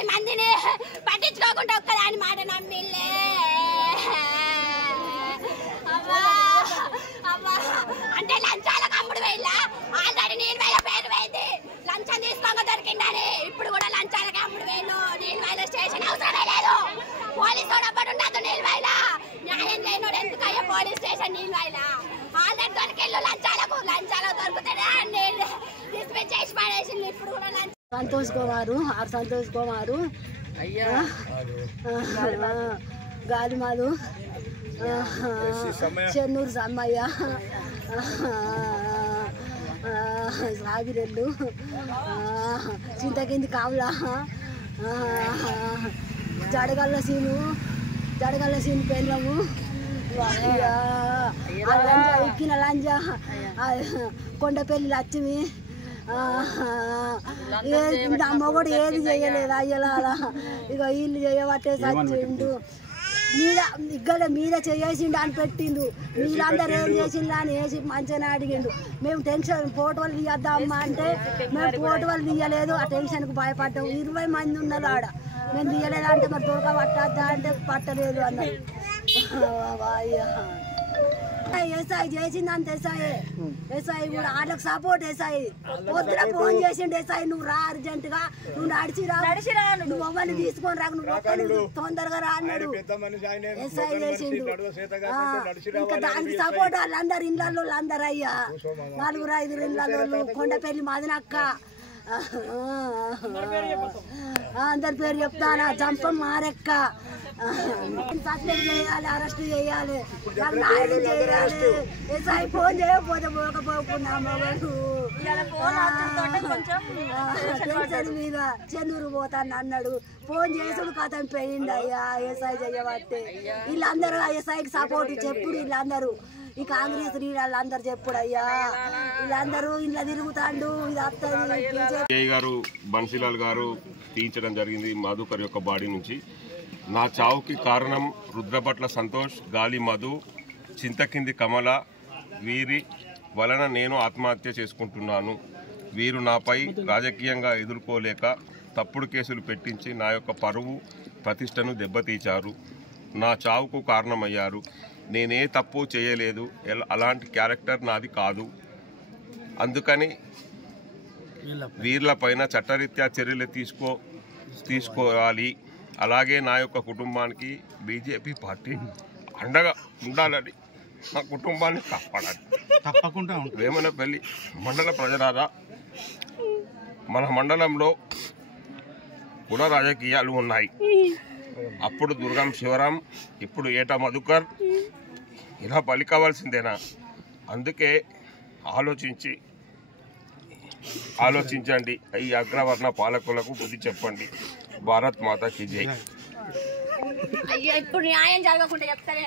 20 మందిని పట్టించుకోకుండా ఒక్కదాని మాట నమ్మిల్లే. అంటే లంచాలకు అమ్ముడు వేయాలా? ఆల్రెడీ నీళ్ళ పేరు వేయింది, లంచం తీసుకోక దొరికిందని. ఇప్పుడు కూడా లంచాలకి అమ్ముడు వేయను. నీళ్ళ స్టేషన్ అవసరమే లేదు. పోలీసు అప్పుడు ఉండదు నీళ్ళ. న్యాయం లేనోడు ఎందుకయ్యా పోలీస్ స్టేషన్ నీళ్ళ? ఆల్రెడీ దొరికిళ్ళు లంచాలకు దొరుకుతాడే డిస్మిస్ చేసి పడేసింది. ఇప్పుడు కూడా సంతోష్ కుమారు గాలిమాలు చెన్నూరు సమ్మయ్య సాగిరెల్లు చింతకింది కావులా జడగల్ల సీను పెళ్ళము ఎక్కిన లంజ కొండపల్లి లక్ష్మి నా మొగడు ఏది చేయలేదు అయ్యలా. ఇక వీళ్ళు చేయబట్టే చచ్చిండు. మీద చేసిండు అని పెట్టిండు. వీళ్ళందరూ ఏం చేసిండు అని వేసి మంచిగా అడిగిండు. మేము టెన్షన్ ఫోటోలు తీయద్దామా అంటే మేము ఫోటోలు తీయలేదు. ఆ టెన్షన్కు భయపడ్డాం. 20 మంది ఉన్నారు ఆడ. మేము తీయలేదు అంటే మరి దొరక పట్టద్దా అంటే పట్టలేదు అన్నారు. ఎస్ఐ చేసింది అంత ఎస్ఐ కూడా వాళ్ళకి సపోర్ట్. ఎస్ఐ పొద్దున ఫోన్ చేసిండు. ఎస్ఐ నువ్వు రా అర్జెంటుగా, నువ్వు నడిచిరా, నువ్వు అవ్వని తీసుకొని రాకు, నువ్వు తొందరగా రా అన్నాడు. ఎస్ఐ చేసిండు. ఇంకా దానికి సపోర్ట్ వాళ్ళందరు ఇళ్ళల్లో అందరు అయ్యా 4-5 ఇళ్ళల్లో కొండపల్లి మదనక్క అందరి పేరు చెప్తానా, జంపం మారెక్క. సస్పెండ్ చేయాలి, అరెస్ట్ చేయాలి, న్యాయం చేయాలి. ఎస్ఐ ఫోన్ చేయకపోతే పోకపోకుండా మగడు టెన్షన్ మీద చెన్నూరు పోతాను అన్నాడు. ఫోన్ చేసుడు కథం పోయింది అయ్యా ఎస్ఐ చేయబట్టే. వీళ్ళందరూ ఎస్ఐకి సపోర్ట్ చెప్పుడు. వీళ్ళందరూ ఈ కాంగ్రెస్ వాళ్ళందరూ చెప్పుడు అయ్యా. వీళ్ళందరూ ఇలా తిరుగుతాండు. ఇది వస్తుంది గారు బన్సీలాల్ గారు తీయించడం జరిగింది మధుకర్ యొక్క బాడీ నుంచి. నా చావుకి కారణం రుద్రభట్ల సంతోష్, గాలి మధు, చింతకింది కమల, వీరి వలన నేను ఆత్మహత్య చేసుకుంటున్నాను. వీరు నాపై రాజకీయంగా ఎదుర్కోలేక తప్పుడు కేసులు పెట్టించి నా యొక్క పరువు ప్రతిష్టను దెబ్బతీశారు. నా చావుకు కారణమయ్యారు. నేనే తప్పు చేయలేదు. అలాంటి క్యారెక్టర్ నాది కాదు. అందుకని వీళ్ళపైన చట్టరీత్యా చర్యలు తీసుకోవాలి. అలాగే నా యొక్క కుటుంబానికి బీజేపీ పార్టీ అండగా ఉండాలని, నా కుటుంబాన్ని కాపాడాలి. తప్పకుండా వేమనపల్లి మండల ప్రజలారా, మన మండలంలో కూడా రాజకీయాలు ఉన్నాయి. అప్పుడు దుర్గం శివరాం, ఇప్పుడు ఏటా మధుకర్. ఇలా బలి కావాల్సిందేనా? అందుకే ఆలోచించండి. ఈ అగ్రవర్ణ పాలకులకు బుద్ధి చెప్పండి. భారత్ మాతా కీ జై. అయ్యో ఇప్పుడు న్యాయం జరగకుండా చెప్తాను.